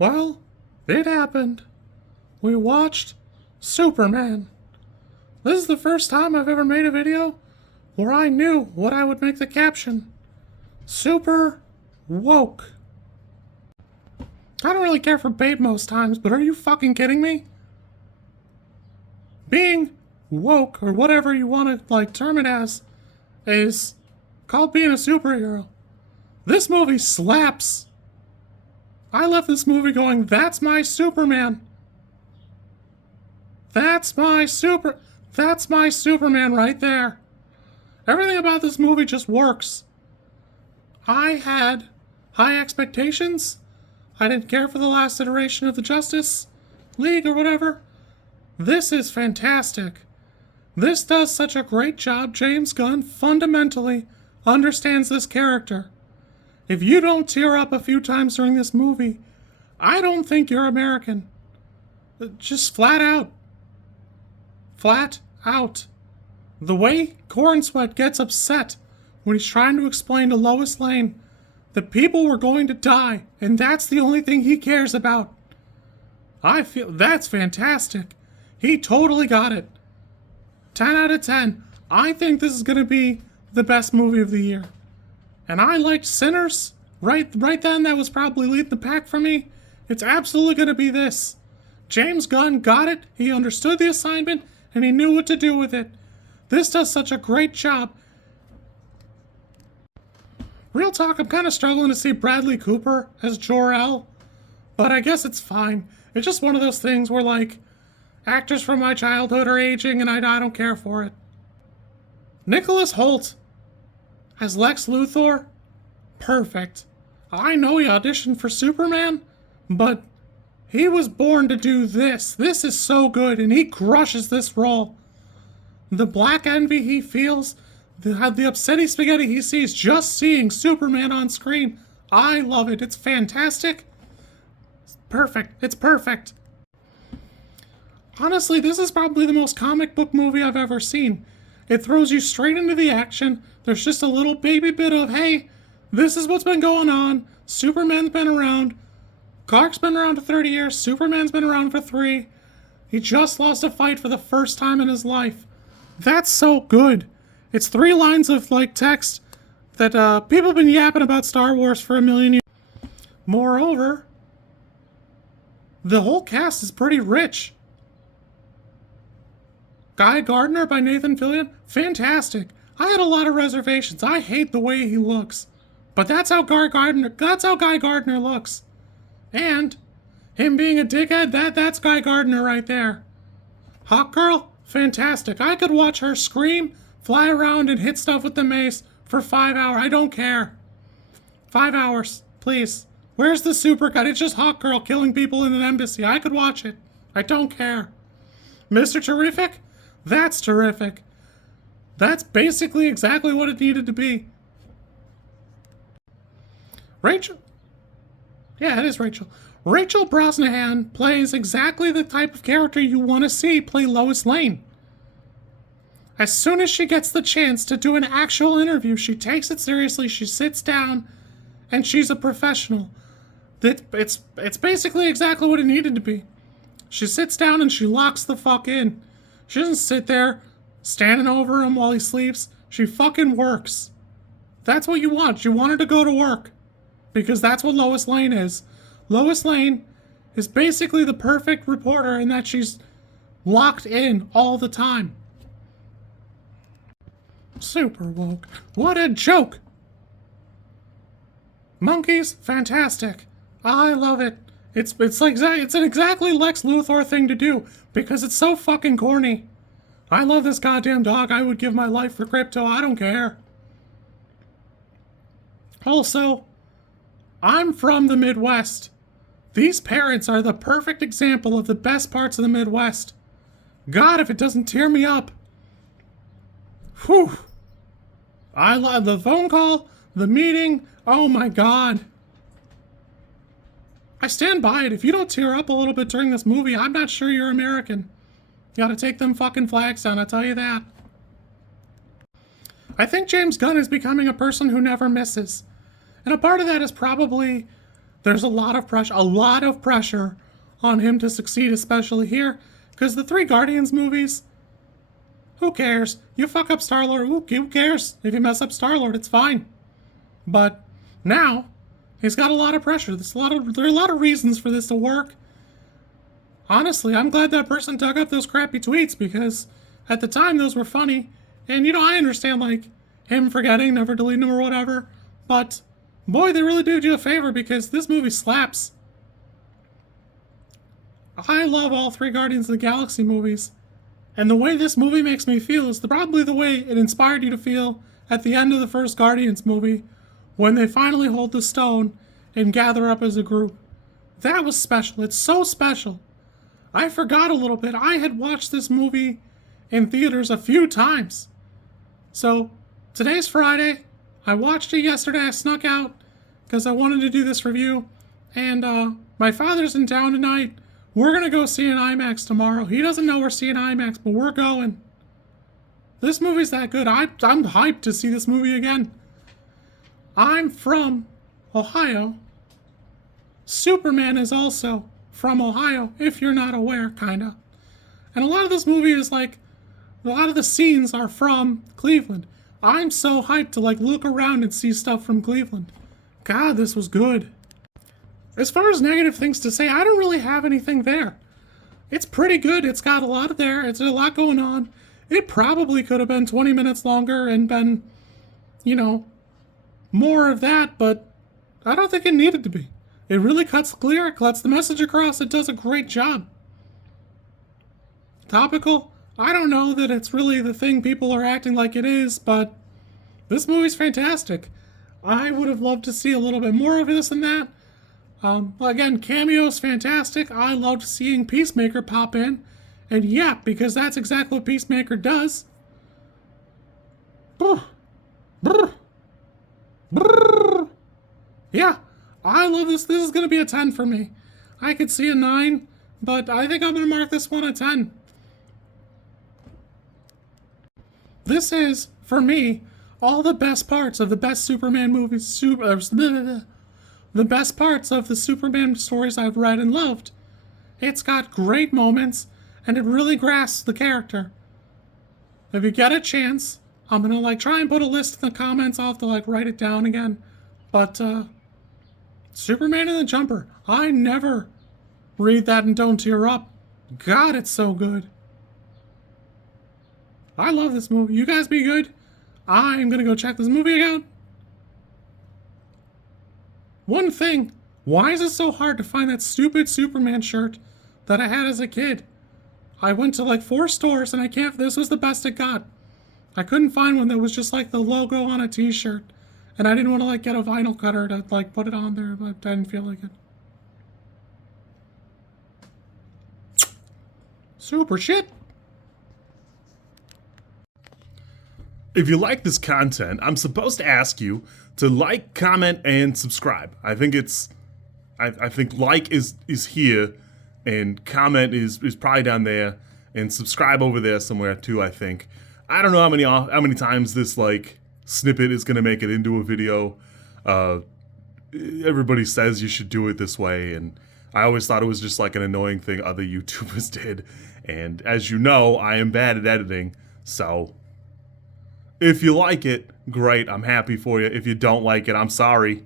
Well, it happened. We watched Superman. This is the first time I've ever made a video where I knew what I would make the caption. Super woke. I don't really care for bait most times, but are you fucking kidding me? Being woke, or whatever you want to term it as, is called being a superhero. This movie slaps. I left this movie going, that's my Superman. That's my Superman right there. Everything about this movie just works. I had high expectations. I didn't care for the last iteration of the Justice League or whatever. This is fantastic. This does such a great job. James Gunn fundamentally understands this character. If you don't tear up a few times during this movie, I don't think you're American. Just flat out. Flat out. The way Corenswet gets upset when he's trying to explain to Lois Lane that people were going to die, and that's the only thing he cares about. I feel that's fantastic. He totally got it. 10 out of 10. I think this is going to be the best movie of the year. And I liked Sinners. Right then, that was probably leading the pack for me. It's absolutely going to be this. James Gunn got it. He understood the assignment, and he knew what to do with it. This does such a great job. Real talk, I'm kind of struggling to see Bradley Cooper as Jor-El, but I guess it's fine. It's just one of those things where, actors from my childhood are aging, and I don't care for it. Nicholas Hoult as Lex Luthor? Perfect. I know he auditioned for Superman, but he was born to do this. This is so good, and he crushes this role. The black envy he feels, the upsetty spaghetti he sees just seeing Superman on screen. I love it. It's fantastic. It's perfect. It's perfect. Honestly, this is probably the most comic book movie I've ever seen. It throws you straight into the action. There's just a little baby bit of, hey, this is what's been going on. Superman's been around. Clark's been around for 30 years. Superman's been around for 3. He just lost a fight for the first time in his life. That's so good. It's 3 lines of, text that people have been yapping about Star Wars for a million years. Moreover, the whole cast is pretty rich. Guy Gardner by Nathan Fillion, fantastic. I had a lot of reservations. I hate the way he looks, but that's how Guy Gardner looks. And him being a dickhead, that's Guy Gardner right there. Hawkgirl, fantastic. I could watch her scream, fly around, and hit stuff with the mace for 5 hours. I don't care. 5 hours, please. Where's the supercut? It's just Hawkgirl killing people in an embassy. I could watch it. I don't care. Mr. Terrific? That's terrific. That's basically exactly what it needed to be. Rachel. Yeah, it is Rachel. Rachel Brosnahan plays exactly the type of character you want to see play Lois Lane. As soon as she gets the chance to do an actual interview, she takes it seriously, she sits down, and she's a professional. It's basically exactly what it needed to be. She sits down and she locks the fuck in. She doesn't sit there standing over him while he sleeps. She fucking works. That's what you want. You want her to go to work. Because that's what Lois Lane is. Lois Lane is basically the perfect reporter in that she's locked in all the time. Super woke. What a joke! Monkeys, fantastic. I love it. It's an exactly Lex Luthor thing to do because it's so fucking corny. I love this goddamn dog. I would give my life for Crypto. I don't care. Also, I'm from the Midwest. These parents are the perfect example of the best parts of the Midwest. God, if it doesn't tear me up. Whew. I love the phone call, the meeting. Oh my God. I stand by it. If you don't tear up a little bit during this movie, I'm not sure you're American. You gotta take them fucking flags down, I'll tell you that. I think James Gunn is becoming a person who never misses. And a part of that is probably There's a lot of pressure on him to succeed, especially here, because the three Guardians movies, who cares? You fuck up Star-Lord, who cares? If you mess up Star-Lord, it's fine. But now, he's got a lot of pressure. There are a lot of reasons for this to work. Honestly, I'm glad that person dug up those crappy tweets, because at the time those were funny. And, I understand, like, him forgetting, never deleting them or whatever. But, boy, they really do you a favor, because this movie slaps. I love all three Guardians of the Galaxy movies. And the way this movie makes me feel is probably the way it inspired you to feel at the end of the first Guardians movie, when they finally hold the stone and gather up as a group. That was special. It's so special. I forgot a little bit. I had watched this movie in theaters a few times. So, today's Friday. I watched it yesterday. I snuck out because I wanted to do this review. And my father's in town tonight. We're going to go see an IMAX tomorrow. He doesn't know we're seeing IMAX, but we're going. This movie's that good. I'm hyped to see this movie again. I'm from Ohio. Superman is also from Ohio, if you're not aware, kinda. And a lot of this movie is like, a lot of the scenes are from Cleveland. I'm so hyped to look around and see stuff from Cleveland. God, this was good. As far as negative things to say, I don't really have anything there. It's pretty good. It's got a lot there. It's a lot going on. It probably could have been 20 minutes longer and been, more of that, but I don't think it needed to be. It really cuts clear. It cuts the message across. It does a great job. Topical? I don't know that it's really the thing people are acting like it is, but this movie's fantastic. I would have loved to see a little bit more of this and that. Again, cameos, fantastic. I loved seeing Peacemaker pop in. And yeah, because that's exactly what Peacemaker does. Brr. Brr. Brr. Yeah, I love this. This is going to be a 10 for me. I could see a 9, but I think I'm going to mark this one a 10. This is, for me, all the best parts of the best Superman movies, the best parts of the Superman stories I've read and loved. It's got great moments, and it really grasps the character. If you get a chance, I'm gonna try and put a list in the comments. I'll have to write it down again. But Superman and the Jumper, I never read that and don't tear up. God, it's so good. I love this movie. You guys be good. I'm gonna go check this movie out. One thing, why is it so hard to find that stupid Superman shirt that I had as a kid? I went to 4 stores and this was the best it got. I couldn't find one that was just the logo on a t-shirt. And I didn't want to get a vinyl cutter to put it on there, but I didn't feel like it. Super shit. If you like this content, I'm supposed to ask you to like, comment, and subscribe. I think like is here, and comment is probably down there, and subscribe over there somewhere too, I think. I don't know how many times this snippet is gonna make it into a video. Everybody says you should do it this way, and I always thought it was just an annoying thing other YouTubers did. And as you know, I am bad at editing, so if you like it, great, I'm happy for you. If you don't like it, I'm sorry.